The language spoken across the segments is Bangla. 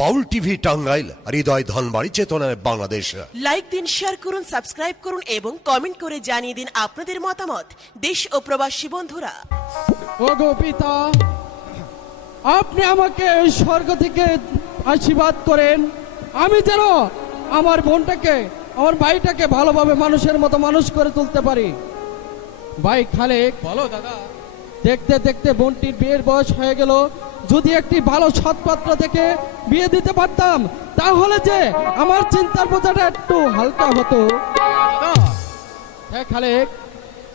বাউল টিভি টাঙ্গাইল হৃদয় ধনবাড়ি চেতনায় বাংলাদেশ। লাইক দিন শেয়ার করুন সাবস্ক্রাইব করুন এবং কমেন্ট করে জানিয়ে দিন আপনাদের মতামত। দেশ ও প্রবাসী বন্ধুরা। ওগো পিতা আপনি আমাকে স্বর্গ থেকে আশীর্বাদ করেন। আমি যেন আমার বোনটাকে আমার ভাইটাকে ভালোভাবে মানুষের মতো মানুষ করে তুলতে পারি। ভাই খালেক বলো দাদা। দেখতে দেখতে বোনটির বিয়ের বয়স হয়ে গেল। যদি একটি ভালো সৎপাত্র থেকে বিয়ে দিতে পারতাম তাহলে যে আমার চিন্তার বোঝাটা একটু হালকা হতো। হ্যাঁ খালেক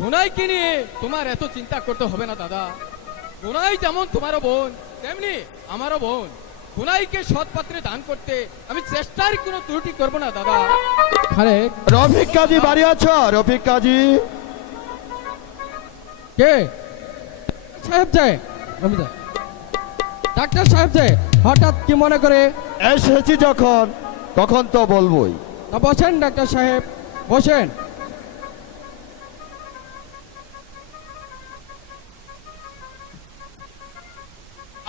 গুনাইকে নিয়ে তোমার এত চিন্তা করতে হবে না দাদা। গুনাই যেমন তোমারও বোন তেমনি আমারও বোন। গুনাইকে সৎ পাত্রে দান করতে আমি চেষ্টার কোনো ত্রুটি করব না দাদা। খালেক। রফিক কাজী বাড়ি আছো? রফিক কাজী। কে? সাহেব যায়। ডাক্তার সাহেব যায় হঠাৎ কি মনে করে? এসেছি যখন তখন তো বলবোই। তা বসেন ডাক্তার সাহেব বসেন।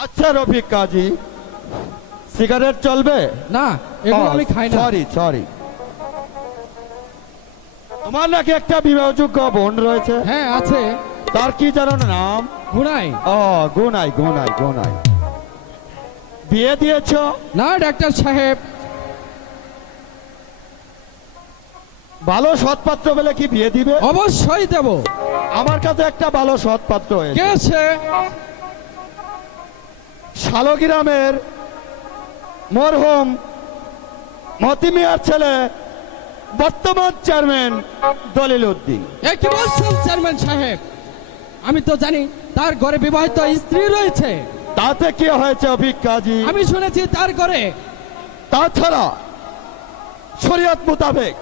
আচ্ছা রফিক কাজী সিগারেট চলবে? না এগুলো আমি খাই না। সরি সরি তোমার নাকি একটা বিবাহযোগ্য বোন রয়েছে। হ্যাঁ আছে। তার কি জানো নাম? ঘুনাই ও গুনাই গুনাই গুনাই। বিয়ে দিয়েছ? না ডাক্তার সাহেব। ভালো সৎপাত্র বলে কি বিয়ে দিবে? অবশ্যই দেব। আমার কাছে একটা ভালো সৎপাত্র কে সে শালগ্রামের মরহুম মতিমিয়ার ছেলে বর্তমান চেয়ারম্যান দলিল উদ্দিন। কি বলছেন চেয়ারম্যান সাহেব? আমি তো জানি তার ঘরে বিবাহিত স্ত্রী রয়েছে। তাতে কি হয়েছে অভিক কাজী? আমি শুনেছি তার ঘরে তাছাড়া শরীয়ত মোতাবেক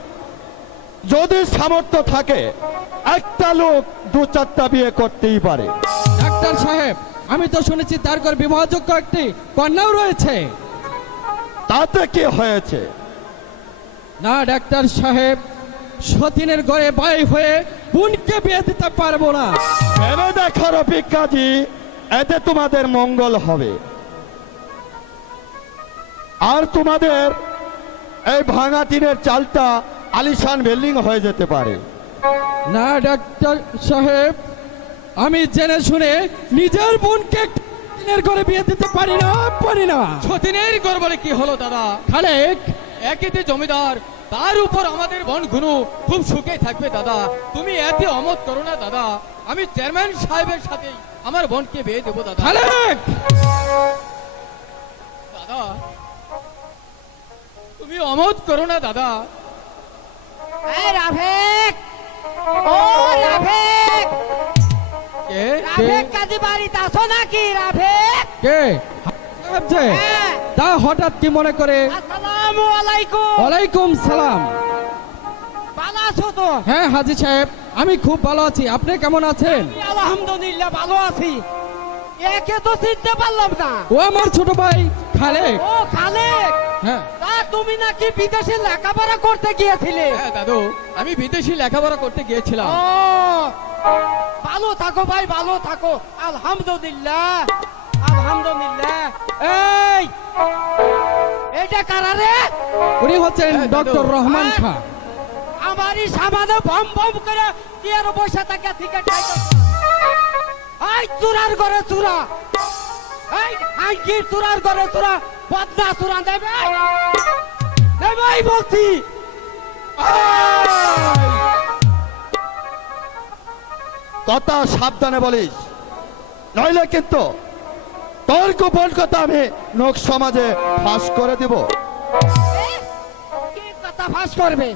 যদি সামর্থ্য থাকে একটা লোক দু চারটা বিয়ে করতেই পারে। ডাক্তার সাহেব আমি তো শুনেছি তার ঘরে বিবাহযোগ্য একটি কন্যাও রয়েছে। তাতে কি হয়েছে? না ডাক্তার সাহেব সতীনের ঘরে বাই হয়ে বোনকে বিয়ে দিতে পারব না। ভেবে দেখো রফিক কাজী এতে তোমাদের মঙ্গল হবে। আর তোমাদের এই ভাঙা টিনের চালটা আলিশান বিল্ডিং হয়ে যেতে পারে। না ডাক্তার সাহেব আমি জেনে শুনে নিজের বোনকে সতীনের ঘরে বিয়ে দিতে পারি না পারি না। সতীনের গড় বলে কি হলো দাদা? খালেক একইতে জমিদার তার উপর আমাদের বন গুনু খুব সুখে থাকবে দাদা। তুমি এতে অমত করো না দাদা। আমি চেয়ারম্যান সাহেবের সাথে আমার বোনকে বিয়ে দেবো দাদা। খালেক দাদা তুমি অমত করো না দাদা। এই রাফেক ও রাফেক কে? রাফেক কাজী বাড়িতে আসো নাকি রাফেক কে? সাহেব হ্যাঁ। তা হঠাৎ কি মনে করে? আসসালামু আলাইকুম। ওয়ালাইকুম সালাম। ভালো আছো তো? হ্যাঁ হাজি সাহেব আমি খুব ভালো আছি। আপনি কেমন আছেন? আমি আলহামদুলিল্লাহ ভালো আছি। একে তো চিনতে পারলাম না। ও আমার ছোট ভাই খালেক। ও খালেক। হ্যাঁ। তা তুমি নাকি বিদেশে লেখাপড়া করতে গিয়েছিলে? হ্যাঁ দাদু আমি বিদেশি লেখাপড়া করতে গিয়েছিলাম। ও ভালো থাকো ভাই ভালো থাকো। আলহামদুলিল্লাহ আলহামদুলিল্লাহ। এই এটা কারা রে? উনি হচ্ছেন হ্যাঁ, ডক্টর রহমান হ্যাঁ। আমারই সামানে করে টিয়ার বসে থাকে থেকে এই চুরার ঘরে চুরা এই হাঙ্কির চুরার ঘরে চুরা বদনা চুরা দেবে। বলছি। কথা সাবধানে বলিস। নইলে কিন্তু তোর গোপন কথা আমি লোক সমাজে ফাঁস করে দিব। কি কথা ফাঁস করবে?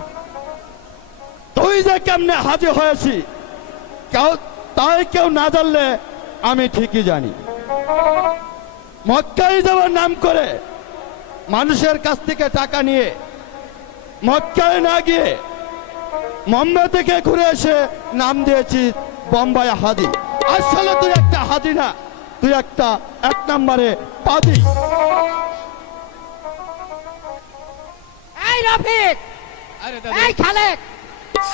তুই যে কেমনে হাজির হয়েছি কেউ তাই কেউ না জানলে আমি ঠিকই জানি। মক্কাই যাওয়ার নাম করে মানুষের কাছ থেকে টাকা নিয়ে মক্কায় না গিয়ে মুম্বাই থেকে ঘুরে এসে নাম দিয়েছি বোম্বাই হাজি। আসলে তুই একটা হাজি না তুই একটা এক নম্বরে পাজি। এই রফিক আরে দাদু। এই খালেক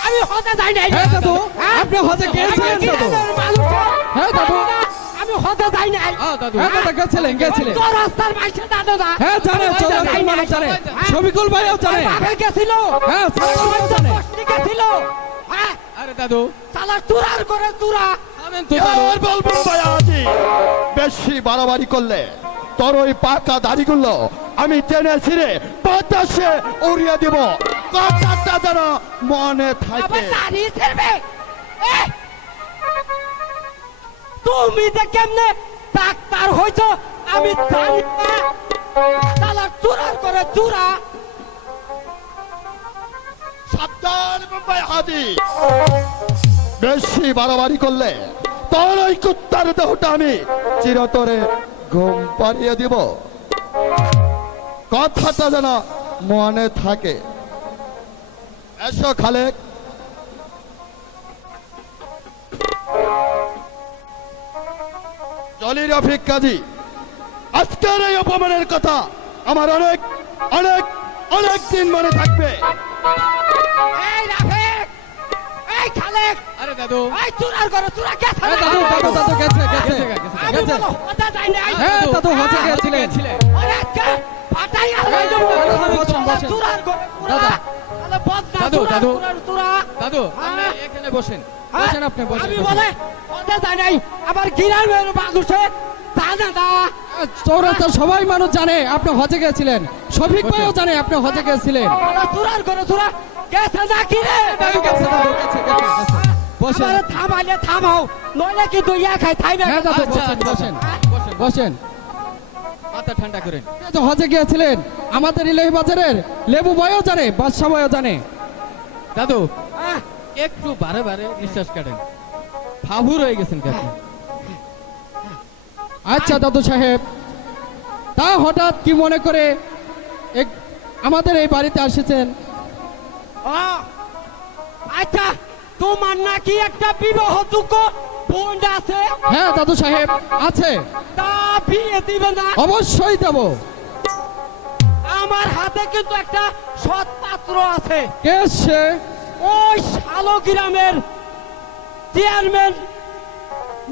আমি হতে যাই নাই। হ্যাঁ দাদু। হ্যাঁ? আপনি গিয়েছিলেন দাদু? হ্যাঁ দাদু। আমি হতে যাই নাই। আ, দাদু। হ্যাঁ দাদা গেছিলেন গেছিলেন তোর রাস্তার দাদু না হ্যাঁ জানে হতে চৌরাস্তার মানুষ জানে হ্যাঁ। শফিকুল ভাইও জানে বাপে গেছিল। হ্যাঁ জানে গেছিল হ্যাঁ। আরে দাদু। সালা চুরার করে চুরা তো বেশি বাড়াবাড়ি করলে তোর ওই পাকা দাড়িগুলো আমি টেনে ছিঁড়ে বাতাসে উড়িয়ে দিব। কথাটা যেন মনে থাকে! তুমি যে কেমনে ডাক্তার হইছ আমি জানি না। চুরার করে সাবধান মুম্বাই হাদি বেশি বাড়াবাড়ি করলে তোর ওই কুত্তার দেহটা আমি চিরতরে ঘুম পাড়িয়ে দিব। কথাটা যেন মনে থাকে। এসো খালেক জলি রফিক কাজী আজকের এই অপমানের কথা আমার অনেক অনেক অনেক দিন মনে থাকবে। এই রাফেক এই খালেক। আরে দাদু। এই চুরার করে চুরা গেছে দাদু দাদু দাদু গেছে গেছে গেছে, গেছে, আমি গেছে। বলো হতে যাই নাই হ্যাঁ দাদু, দাদু হজে হ্যাঁ। আরে আজকে ফাটাই। চুরার দাদা। তাহলে বদনা দাদু, দাদু। দাদু হ্যাঁ। এখানে বসেন। হ্যাঁ? বসেন আপনি, বসেন, আমি বলে হতে যাই নাই। আবার গিরার মানুষে তা না না সবাই মানুষ জানে আপনি হজে গেছিলেন। শফিক ভাইও জানে আপনি হজে গেছিলেন। বলে চুরার করে চুরা গেছে না কি রে? দাদু গেছে দাদু গেছে গেছে গেছে বসেন। থামাইলে থামাও নইলে কিন্তু ইয়া খাই থাইবে হ্যাঁ আচ্ছা, বসেন আচ্ছা, বসেন বসেন বসেন। মাথা ঠান্ডা করেন। হজে গিয়েছিলেন আমাদের ইলাহি বাজারের লেবু ভাইও জানে বাদশা ভাইও জানে। দাদু হ্যাঁ, একটু বারে বারে নিঃশ্বাস কাটেন। ফাভু রয়ে গেছেন কেন আচ্ছা দাদু সাহেব তা হঠাৎ কি মনে করে আমাদের এই বাড়িতে আসেছেন? আচ্ছা তোমার নাকি একটা বিবাহযোগ্য আছে? হ্যাঁ দাদু সাহেব আছে। তা বিয়ে দিবে না। অবশ্যই দেব। আমার হাতে কিন্তু একটা সৎ পাত্র আছে। কে সে? ওই শালো গ্রামের চেয়ারম্যান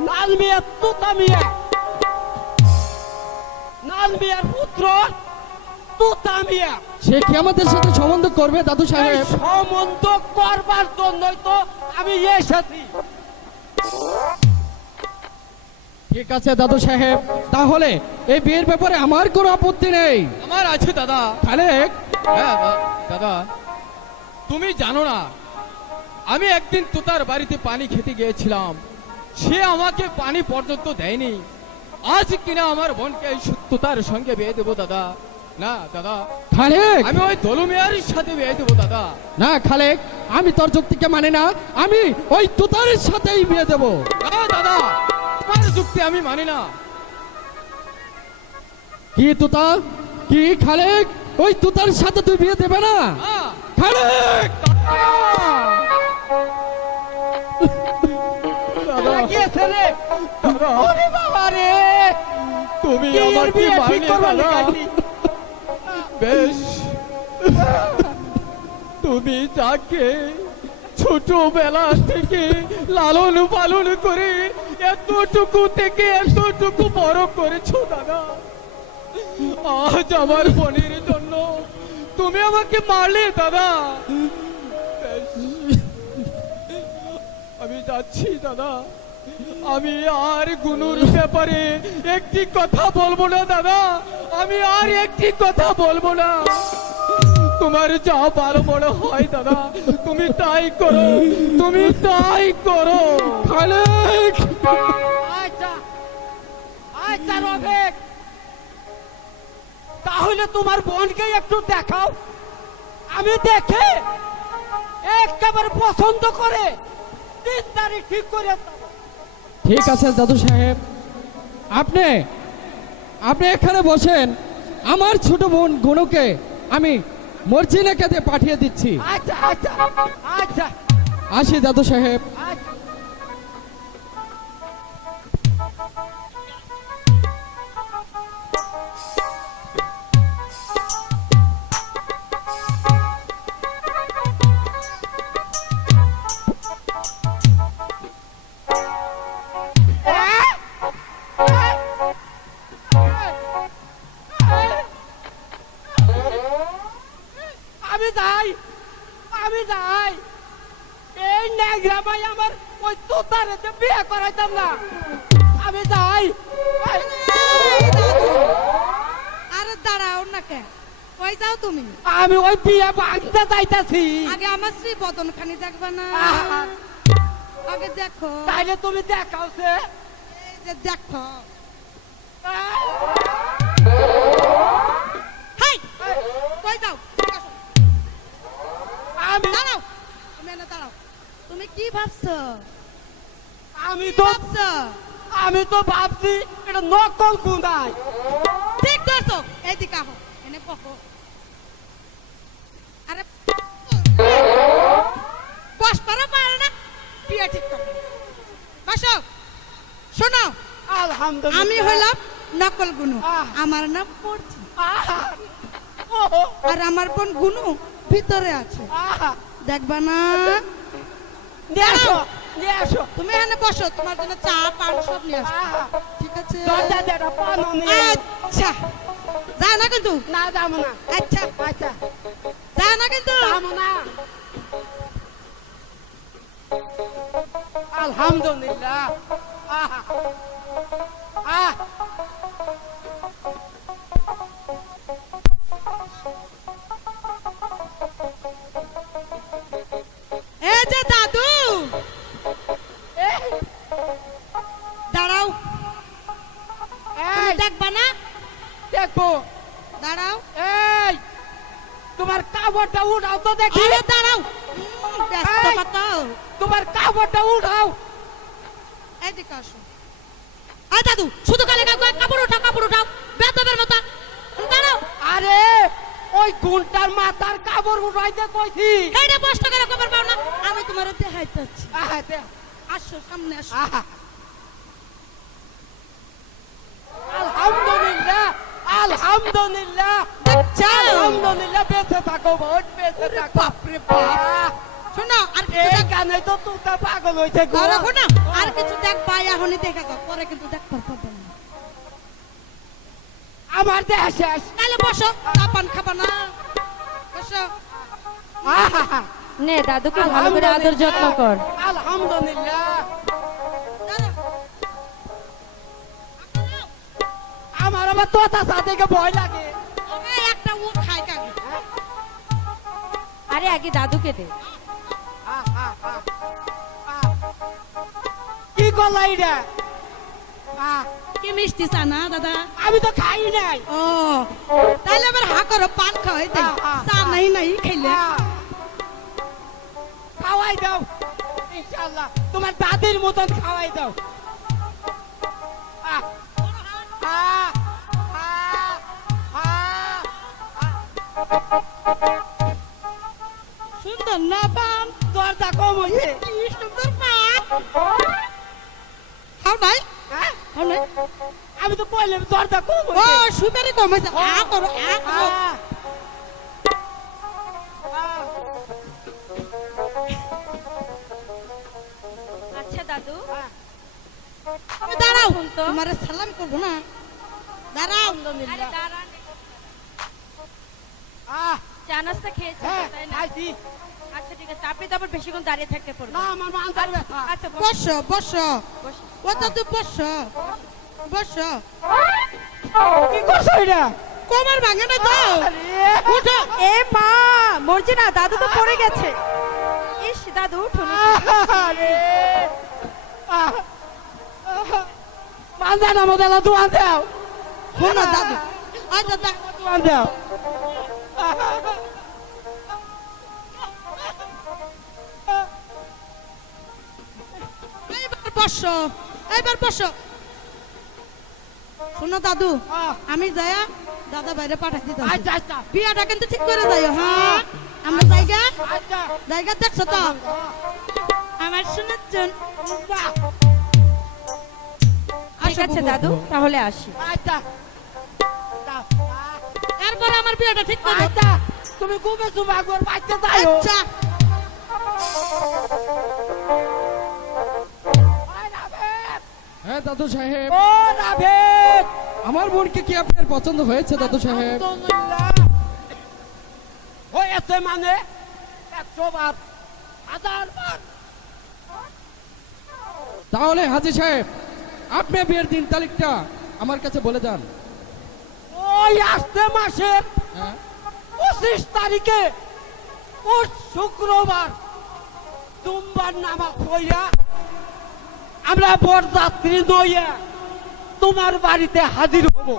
নালমিয়া তুতামিয়া। নালমিয়ার পুত্র তুতামিয়া। সে কি আমাদের সাথে সম্বন্ধ করবে দাদু সাহেব? সম্বন্ধ করবার জন্যই তো আমি এসেছি। ঠিক আছে দাদু সাহেব। তাহলে এই বিয়ের ব্যাপারে আমার কোনো আপত্তি নেই। আমার আছে দাদা। খালেক হ্যাঁ দাদা তুমি জানো না আমি একদিন তোতার বাড়িতে পানি খেতে গিয়েছিলাম। সে আমাকে পানি পর্যন্ত দেয়নি। আজ কিনা আমার বোনকে এই তোতার সঙ্গে বিয়ে দেবো দাদা। না দাদা খালেক! আমি ওই দলুমিয়ার সাথে বিয়ে দেবো দাদা। না খালেক আমি তোর যুক্তিকে মানে না আমি ওই তুতারের সাথেই বিয়ে দেবো। দাদা তোমার যুক্তি আমি মানি না। কি তুতা? কি খালেক? ওই তুতার সাথে তুই বিয়ে দেবে না? না, খালেক! তুমি। বেশ। তুমি যাকে ছোটবেলা থেকে লালন পালন করে এতটুকু থেকে এতটুকু বড় করেছ, দাদা। আজ আমার বোনের জন্য তুমি আমাকে মারলে, দাদা। আমি যাচ্ছি, দাদা। আমি আর গুনুর ব্যাপারে একটি কথা বলব না, দাদা। আমি আর একটি কথা বলব না। তোমার যা ভালো মনে হয় দাদা। তুমি তাই করো তুমি তাই করো। খালেক! আচ্ছা আচ্ছা রবেক তাহলে তোমার বোনকে একটু দেখাও। আমি দেখে একেবারে পছন্দ করে তিন তারিখ ঠিক করে ঠিক আছে দাদু সাহেব। আপনি আপনি এখানে বসেন। আমার ছোট বোন গুনুকে আমি মর্জিনাকে দিয়ে পাঠিয়ে দিচ্ছি। আচ্ছা আচ্ছা আচ্ছা। আসি দাদু সাহেব। আচ্ছা। কে কই যাও তুমি? আমি ওই বিয়ে ভাঙতে যাইতাছি। আগে আমার শ্রী বদন খানি দেখবা না। আগে দেখো। তাইলে তুমি দেখাও সে। যে দেখো। হাই কই যাও? আমি দাঁড়াও। তুমি এনে দাঁড়াও। তুমি কি ভাবছ? আমি তো ভাবছ? আমি তো ভাবছি এটা নকল কুনাই ঠিক ধরছো। এইদিকে আহো। আরে বস পারো পারো না। বিয়ে ঠিক করো। বসো। শোনো আলহামদুলিল্লাহ। আমি হলাম নকল গুনু। আমার নাম পড়ছি। আর আমার বোন গুনু ভিতরে আছে। দেখবা না? তুমি এখানে বসো তোমার জন্য চা পান সব নিয়ে আসো। ঠিক আছে। আচ্ছা। যা না কিন্তু না যাব না আচ্ছা আচ্ছা যা না কিন্তু যাব না আলহামদুলিল্লাহ আহা আহ উঠাও তো দেখি। আরে দাঁড়াও। ব্যস্ত। তোমার কাপড়টা উঠাও। এদিকে আসো। আয় দাদু শুধু কালে কাপড় কাপড় উঠাও কাপড় উঠাও। বেতবের মতো। দাঁড়াও। আরে ওই গুলটার মাথার কাপড় উঠাইতে কইছি। এইটা কষ্ট করে খবর পাও না। আমি তোমার দেখাইতেছি আহা, দে, আসো সামনে আসো। আহা। আলহামদুলিল্লাহ। আলহামদুলিল্লাহ। আলহামদুলিল্লাহ বেঁচে থাকো বোন বেঁচে থাকো। বাপরে বাপ। শোনো আর এই গানে তো তুতা পাগল হইছে গো। আর এখন না আর কিছু দেখ পাই এখনই দেখা গো পরে কিন্তু দেখ পারব না আমার দেহ শেষ। তাহলে বসো চা পান খাবা না। বসো। নে দাদুকে ভালো করে আদর যত্ন কর। আলহামদুলিল্লাহ। আমার আবার তোতা সাথে ভয় লাগে। একটা কাকে আরে আগে দাদুকে দে। কি করলা এটা কি মিষ্টি চা না দাদা? আমি তো খাই নাই। ও তাহলে আবার হা করো পান খাওয়াই তাই আ, আ, চা নাই নাই খাইলে। খাওয়াই দাও ইনশাআল্লাহ। তোমার দাদির মতন খাওয়াই দাও। সুন্দর না পান দরজা কম হয়েছে কি সুন্দর পান খাও নাই হ্যাঁ? খাও নাই আমি তো বললাম দরজা কম ও হয়েছে সুপারি কম হয়েছে আ করো আ করো। আহ, আহ, আচ্ছা দাদু দাঁড়াও। তোমার সালাম করব না। দাঁড়াও। দাঁড়ান আহ, চা নাস্তা খেয়েছেন হ্যাঁ, তাই না? খাইছি। আচ্ছা ঠিক আছে। আপনি তো আবার বেশিক্ষণ দাঁড়িয়ে থাকতে না, আমার। আচ্ছা বসো। বসো বসো। বসো। কি করছ এটা? কোমর ভাঙে না তো? উঠো। এ মা মর্জিনা দাদু তো পড়ে গেছে। ইস দাদু আরে, মানজানা মদেলা দোয়ান দাও। শোনো দাদু। দোয়ান দাও। এইবার বসো এইবার বসো। শোনো দাদু আমি যায়া দাদা বাইরে পাঠাই দিতে আচ্ছা আচ্ছা। বিয়াটা কিন্তু ঠিক করে যাইও হ্যাঁ? আমরা জায়গা? আচ্ছা। জায়গা দেখছ তো? আমার শোনার বাহ, ঠিক আছে দাদু তাহলে আসি। আচ্ছা। এরপর আমার বিয়াটা ঠিক করে। আচ্ছা তুমি ঘুমে ঘুমে একবার আচ্ছা। হ্যাঁ দাদু সাহেব। ও রাভেদ আমার বোনকে কি আপনার পছন্দ হয়েছে দাদু সাহেব? গেছে মানে একশো বার হাজার বার। তাহলে হাজি সাহেব আপনি বিয়ের দিন তারিখটা আমার কাছে বলে যান। ওই আসতে মাসের হ্যাঁ পঁচিশ তারিখে ও শুক্রবার। সোমবার নামাজ হইয়া আমরা বরযাত্রী নইয়া তোমার বাড়িতে হাজির হব।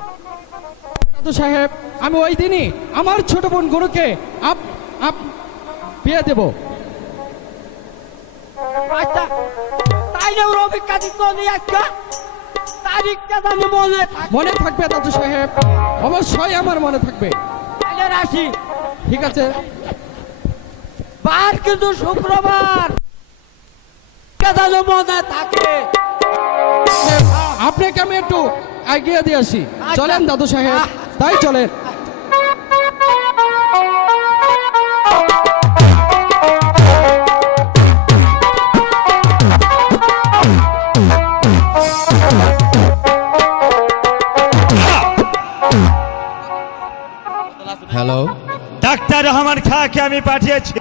দাদু সাহেব আমি ওই দিনই আমার ছোট বোন গরুকে আপ আপ বিয়ে দেব। আচ্ছা তাইলে ওর অভিজ্ঞতা তো নিয়ে তারিখটা মনে মনে থাকবে দাদু সাহেব। অবশ্যই আমার মনে থাকবে। রাশি ঠিক আছে। বার কিন্তু শুক্রবার। যেন মনে থাকে। আপনাকে আমি একটু এগিয়ে দিয়ে আসি। চলেন দাদু সাহেব। তাই চলেন। রহমান খাঁকে আমি পাঠিয়েছি।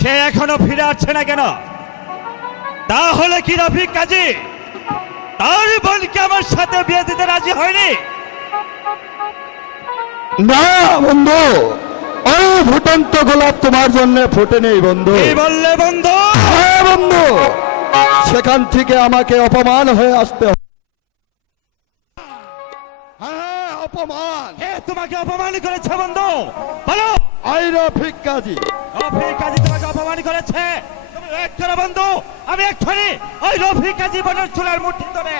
সে এখনও ফিরে আসছে না কেন? তাহলে কি রফিক কাজী? তার বোনকে আমার সাথে বিয়ে দিতে রাজি হয়নি? না বন্ধু। ওই ফুটন্ত গোলাপ তোমার জন্য ফুটে নেই বন্ধু বললে বন্ধু? হ্যাঁ বন্ধু। সেখান থেকে আমাকে অপমান হয়ে আসতে অপমান। কে তোমাকে অপমান করেছে বন্ধু। বলো। আই রফিক কাজী। রফিক কাজী তোমাকে অপমান করেছে। তুমি এক করো বন্ধু। আমি এক্ষুনি ওই রফিক কাজী বোনের চুলার মুঠি ধরে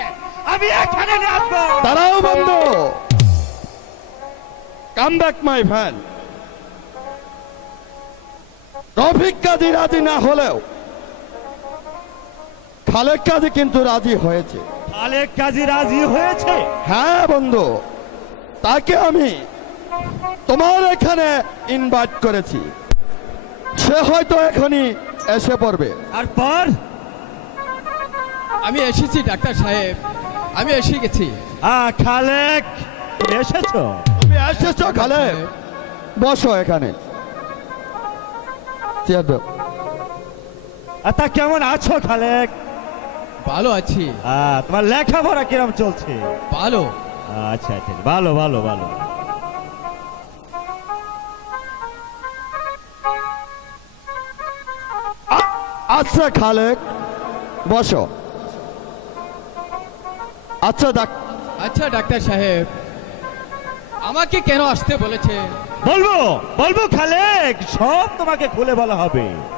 আমি এখানে আসব। দাঁড়াও বন্ধু। Come back my fan Rafiq Kazi রাজি না হলেও খালেক কাজী কিন্তু রাজি হয়েছে। খালেক কাজী রাজি হয়েছে? হ্যাঁ বন্ধু। তাকে আমি তোমার এখানে ইনভাইট করেছি। সে হয়তো এখনই এসে পড়বে। আর পর আমি এসেছি ডাক্তার সাহেব। আমি এসে গেছি। আ খালেক এসেছ? তুমি এসেছ খালেক? বসো এখানে। চেয়ার দাও। তা কেমন আছো খালেক? ভালো আছি। আ, তোমার লেখাপড়া কিরম চলছে? ভালো। আচ্ছা আচ্ছা ভালো ভালো ভালো। আচ্ছা খালেক বসো। আচ্ছা ডাক আচ্ছা ডাক্তার সাহেব। আমাকে কেন আসতে বলেছে? বলব বলব খালেক সব তোমাকে খুলে বলা হবে।